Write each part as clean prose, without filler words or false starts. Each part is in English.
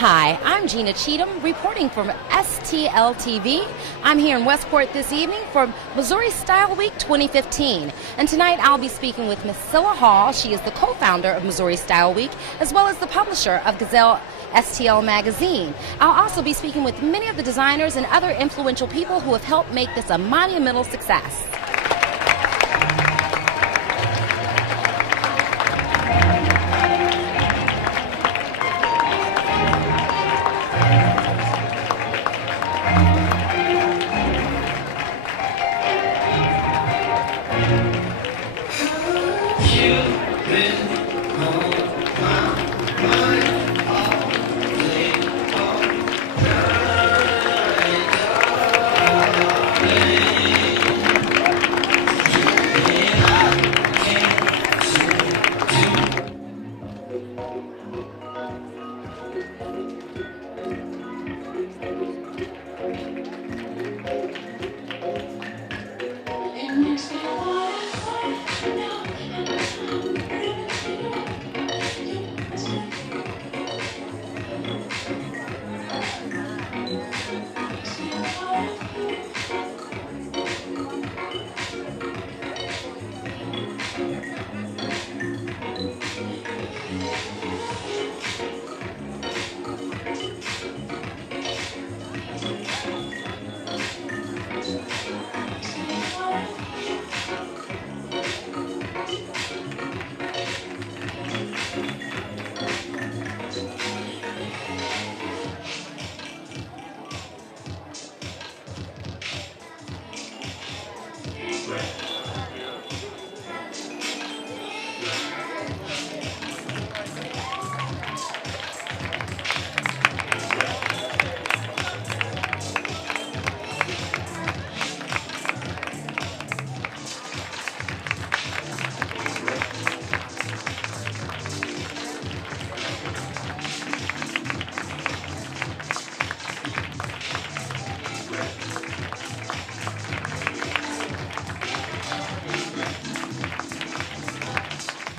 Hi, I'm Gina Cheatham, reporting from STL TV. I'm here in Westport this evening for Missouri Style Week 2015. And tonight I'll be speaking with Miss Scylla Hall. She is the co-founder of Missouri Style Week, as well as the publisher of Gazelle STL magazine. I'll also be speaking with many of the designers and other influential people who have helped make this a monumental success.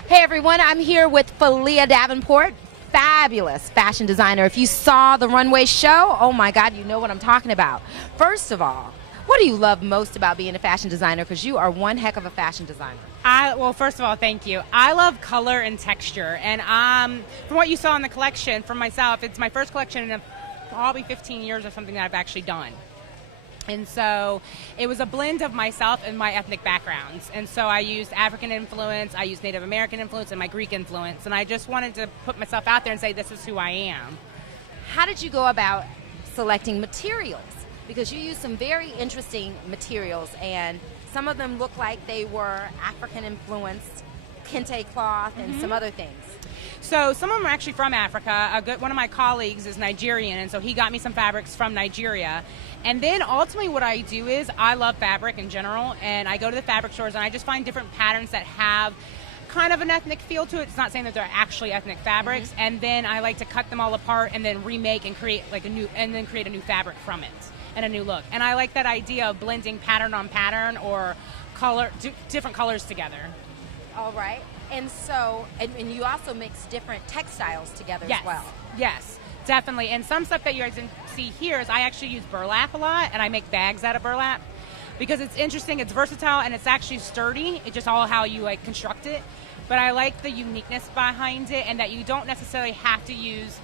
Hey everyone, I'm here with Falia Davenport, fabulous fashion designer. If you saw the runway show, oh my God, you know what I'm talking about. First of all, what do you love most about being a fashion designer? Because you are one heck of a fashion designer. Well, first of all, thank you. I love color and texture, and from what you saw in the collection, from myself, it's my first collection in probably 15 years or something that I've actually done. And so it was a blend of myself and my ethnic backgrounds. And so I used African influence, I used Native American influence, and my Greek influence. And I just wanted to put myself out there and say, this is who I am. How did you go about selecting materials? Because you used some very interesting materials, and some of them look like they were African influenced, kente cloth, and some other things. So some of them are actually from Africa. One of my colleagues is Nigerian, and so he got me some fabrics from Nigeria. And then ultimately what I do is I love fabric in general, and I go to the fabric stores and I just find different patterns that have kind of an ethnic feel to it. It's not saying that they're actually ethnic fabrics, and then I like to cut them all apart and then remake and create like create a new fabric from it and a new look. And I like that idea of blending pattern on pattern or different colors together. All right. And so, and you also mix different textiles together as well. Yes, definitely. And some stuff that you guys didn't see here is I actually use burlap a lot, and I make bags out of burlap because it's interesting, it's versatile, and it's actually sturdy. It's just all how you like construct it. But I like the uniqueness behind it, and that you don't necessarily have to use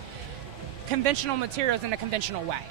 conventional materials in a conventional way.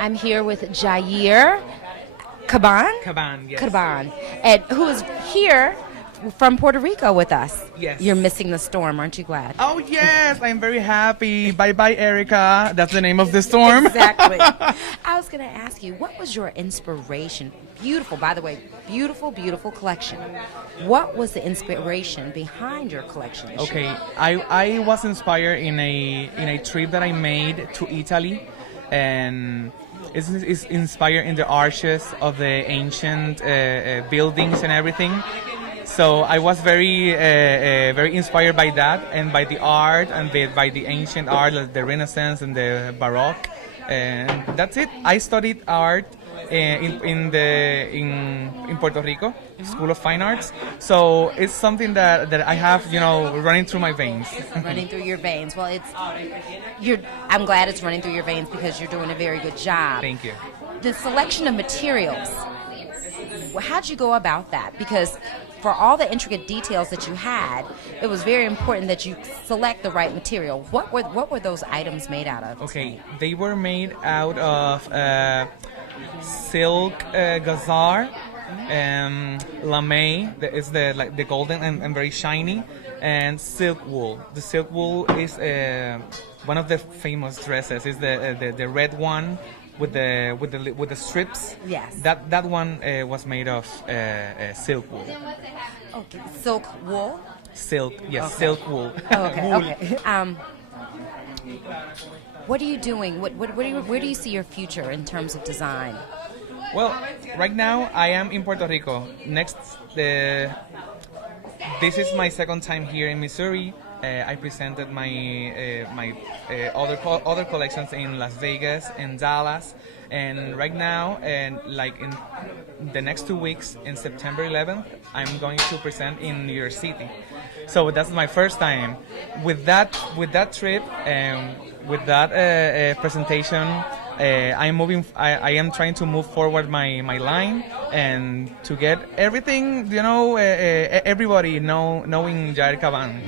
I'm here with Jair Caban. Caban, yes. Caban, and who is here from Puerto Rico with us. Yes. You're missing the storm, aren't you glad? Oh, yes, I'm very happy. Bye-bye, Erica. That's the name of the storm. Exactly. I was going to ask you, what was your inspiration? Beautiful, by the way, beautiful, beautiful collection. What was the inspiration behind your collection this Okay, year? I was inspired in a trip that I made to Italy, and it's inspired in the arches of the ancient buildings and everything. So I was very inspired by that and by the art and by the ancient art, like the Renaissance and the Baroque, and that's it. I studied art in Puerto Rico, School of Fine Arts. So it's something that I have, running through my veins. Running through your veins. Well, I'm glad it's running through your veins because you're doing a very good job. Thank you. The selection of materials, how'd you go about that? Because for all the intricate details that you had, it was very important that you select the right material. What were those items made out of? Okay, they were made out of silk gazar, lame, is the golden and very shiny, and silk wool. The silk wool is one of the famous dresses. Is the red one with the strips. Yes. That one was made of silk wool. Okay, silk wool. Silk, yes, Okay. silk wool. Okay, Wool. okay. What are you doing? Where do you see your future in terms of design? Well, right now I am in Puerto Rico. This is my second time here in Missouri. I presented my other collections in Las Vegas and Dallas, and right now, like in the next 2 weeks, in September 11th, I'm going to present in New York City. So that's my first time. With that trip and with that presentation, I am trying to move forward my line and to get everything, everybody knowing Jair Caban.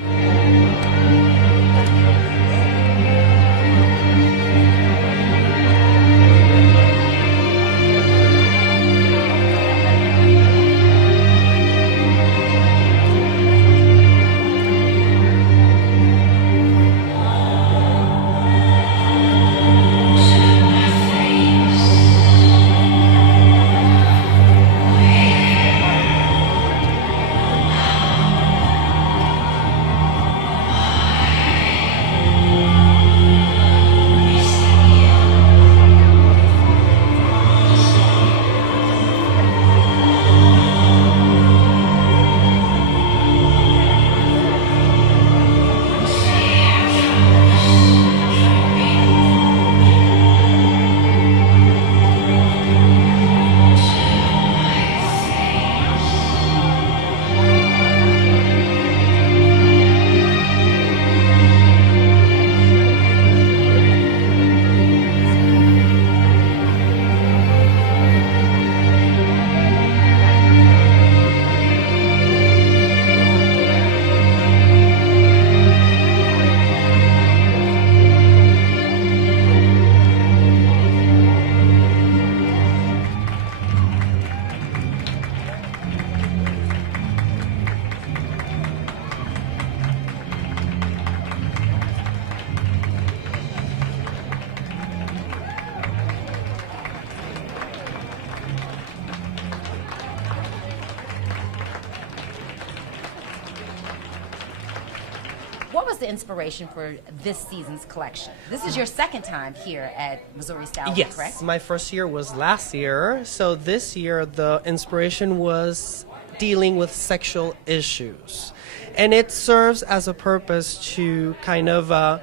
What was the inspiration for this season's collection? This is your second time here at Missouri Style Week, Yes, correct? my first year was last year. So this year, the inspiration was dealing with sexual issues. And it serves as a purpose to kind of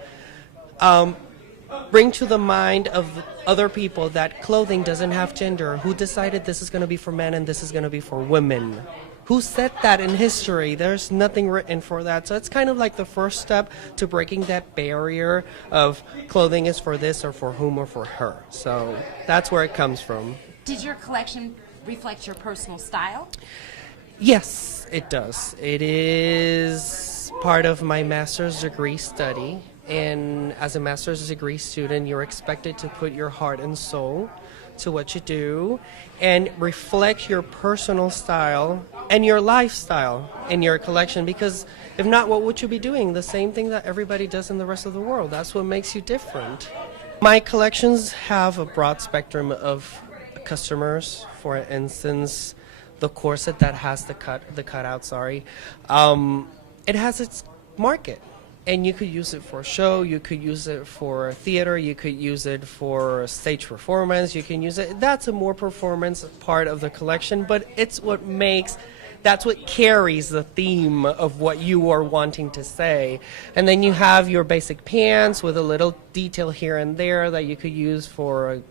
bring to the mind of other people that clothing doesn't have gender. Who decided this is going to be for men and this is going to be for women? Who said that in history? There's nothing written for that. So it's kind of like the first step to breaking that barrier of clothing is for this or for whom or for her. So that's where it comes from. Did your collection reflect your personal style? Yes, it does. It is part of my master's degree study and as a master's degree student, you're expected to put your heart and soul to what you do and reflect your personal style and your lifestyle in your collection, because if not, what would you be doing? The same thing that everybody does in the rest of the world. That's what makes you different. My collections have a broad spectrum of customers. For instance, the corset that has the cutout, it has its market. And you could use it for a show, you could use it for theater, you could use it for stage performance, you can use it. That's a more performance part of the collection, but that's what carries the theme of what you are wanting to say. And then you have your basic pants with a little detail here and there that you could use for an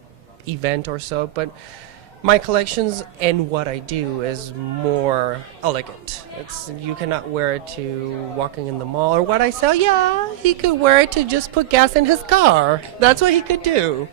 event or so. But my collections and what I do is more elegant. You cannot wear it to walking in the mall, or what I sell, yeah, he could wear it to just put gas in his car. That's what he could do.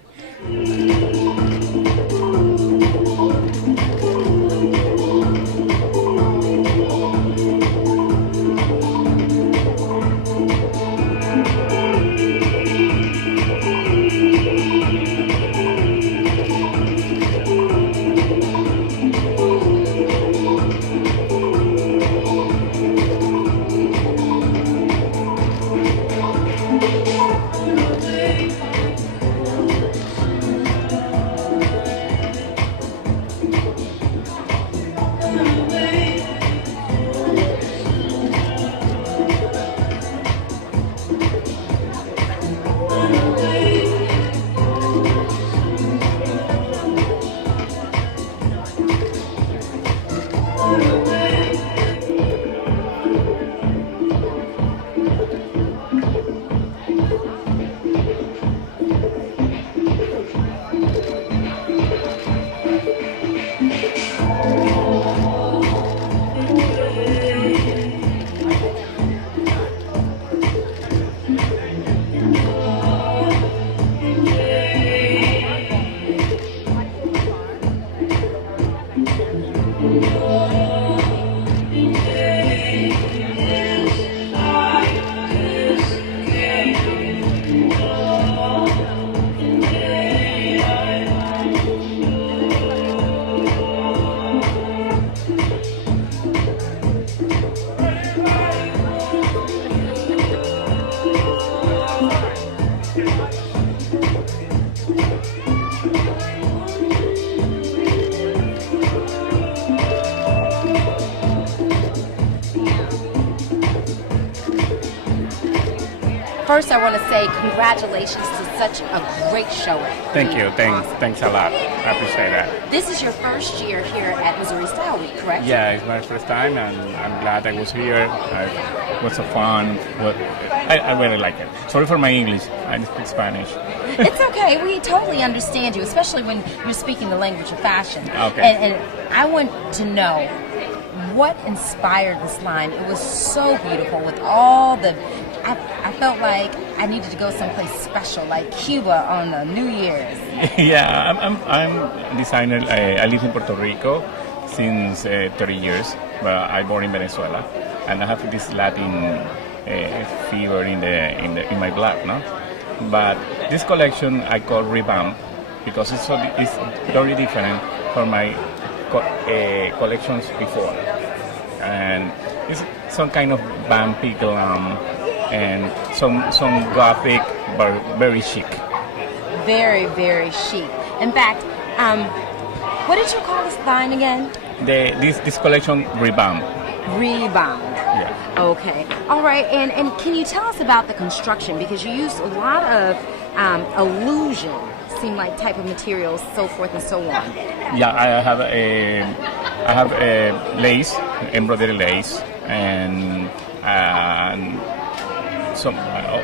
First, I want to say congratulations to such a great showing. Thank you. Thanks a lot. I appreciate that. This is your first year here at Missouri Style Week, correct? Yeah, it's my first time, and I'm glad I was here. It was so fun. I really like it. Sorry for my English. I speak Spanish. It's okay. We totally understand you, especially when you're speaking the language of fashion. Okay. And I want to know what inspired this line. It was so beautiful with all the... I felt like I needed to go someplace special, like Cuba on New Year's. Yeah, I'm a designer. I live in Puerto Rico since 30 years, but I born in Venezuela, and I have this Latin fever in my blood, no? But this collection I call revamp because it's very different from my collections before, and it's some kind of vampy glam. And some graphic, but very chic. Very, very chic. In fact, what did you call this line again? This collection rebound. Rebound. Yeah. Okay. All right. And can you tell us about the construction, because you used a lot of illusion, seem like type of materials, so forth and so on. Yeah, I have a lace, embroidery lace, and so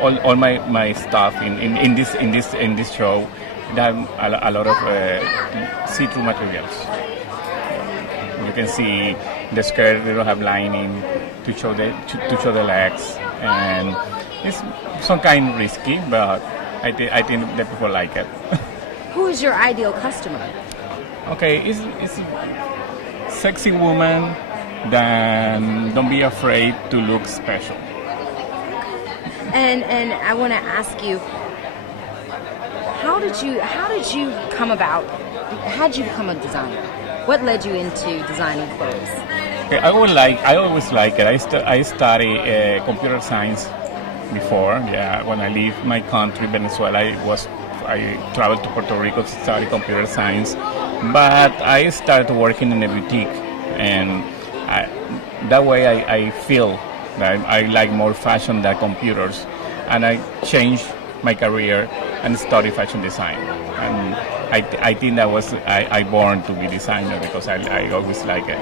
all my stuff in this show, they have a lot of see-through materials. You can see the skirt; they don't have lining to show the legs, and it's some kind risky, but I think the people like it. Who is your ideal customer? Okay, it's a sexy woman. Then don't be afraid to look special. And I want to ask you, how did you come about? How did you become a designer? What led you into designing clothes? I always like it. I studied computer science before. Yeah, when I leave my country, Venezuela, I traveled to Puerto Rico to study computer science. But I started working in a boutique, and that way I feel that I like more fashion than computers, and I changed my career and studied fashion design. And I think that was I born to be designer because I always like it.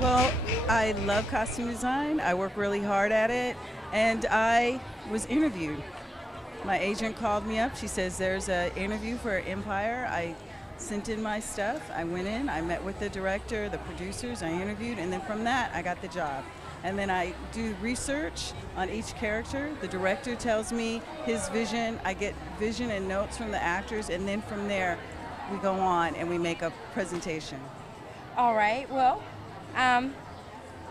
Well, I love costume design. I work really hard at it, and I was interviewed. My agent called me up. She says there's an interview for Empire. I sent in my stuff. I went in. I met with the director, the producers. I interviewed, and then from that, I got the job. And then I do research on each character. The director tells me his vision. I get vision and notes from the actors, and then from there, we go on and we make a presentation. All right. Well,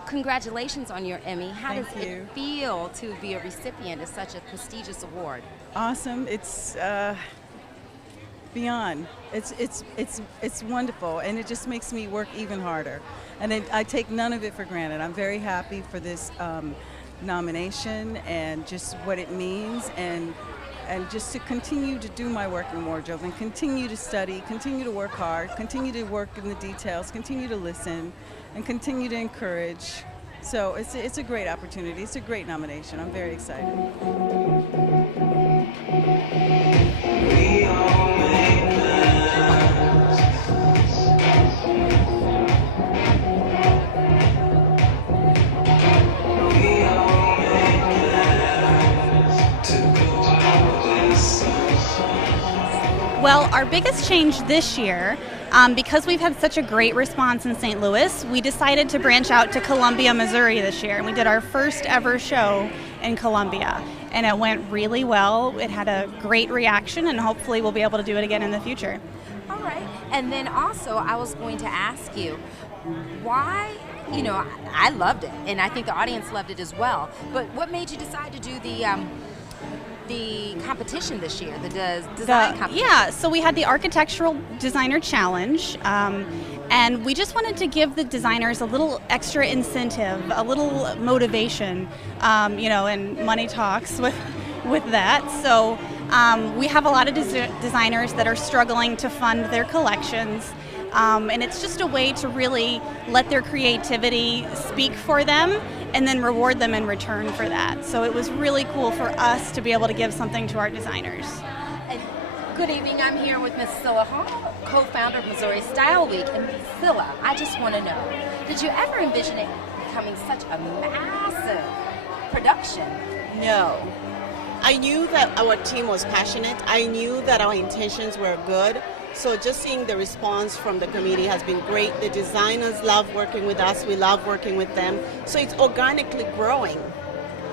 congratulations on your Emmy. How does it feel to be a recipient of such a prestigious award? Awesome. It's beyond. It's wonderful, and it just makes me work even harder. And I take none of it for granted. I'm very happy for this nomination and just what it means, and just to continue to do my work in wardrobe and continue to study, continue to work hard, continue to work in the details, continue to listen, and continue to encourage. So it's a great opportunity. It's a great nomination. I'm very excited. We all make plans. We all make plans to go out this summer. Well, our biggest change this year, because we've had such a great response in St. Louis, we decided to branch out to Columbia, Missouri this year. And we did our first ever show in Columbia. And it went really well. It had a great reaction, and hopefully we'll be able to do it again in the future. All right. And then also, I was going to ask you, why, I loved it, and I think the audience loved it as well. But what made you decide to do the competition this year, the design competition? Yeah, so we had the Architectural Designer Challenge, and we just wanted to give the designers a little extra incentive, a little motivation, and money talks with that. So we have a lot of designers that are struggling to fund their collections, and it's just a way to really let their creativity speak for them and then reward them in return for that. So it was really cool for us to be able to give something to our designers. And good evening, I'm here with Miss Scylla Hall, co-founder of Missouri Style Week. And Scylla, I just want to know, did you ever envision it becoming such a massive production? No. I knew that our team was passionate. I knew that our intentions were good. So just seeing the response from the committee has been great. The designers love working with us. We love working with them. So it's organically growing.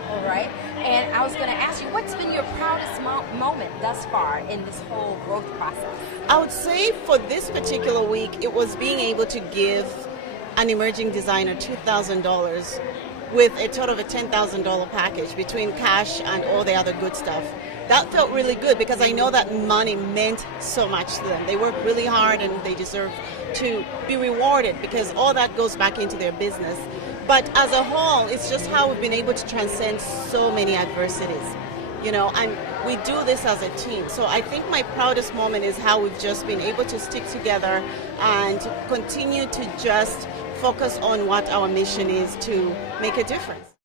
All right. And I was going to ask you, what's been your proudest moment thus far in this whole growth process? I would say for this particular week, it was being able to give an emerging designer $2,000 with a total of a $10,000 package between cash and all the other good stuff. That felt really good because I know that money meant so much to them. They worked really hard and they deserve to be rewarded because all that goes back into their business. But as a whole, it's just how we've been able to transcend so many adversities. we do this as a team. So I think my proudest moment is how we've just been able to stick together and continue to just focus on what our mission is to make a difference.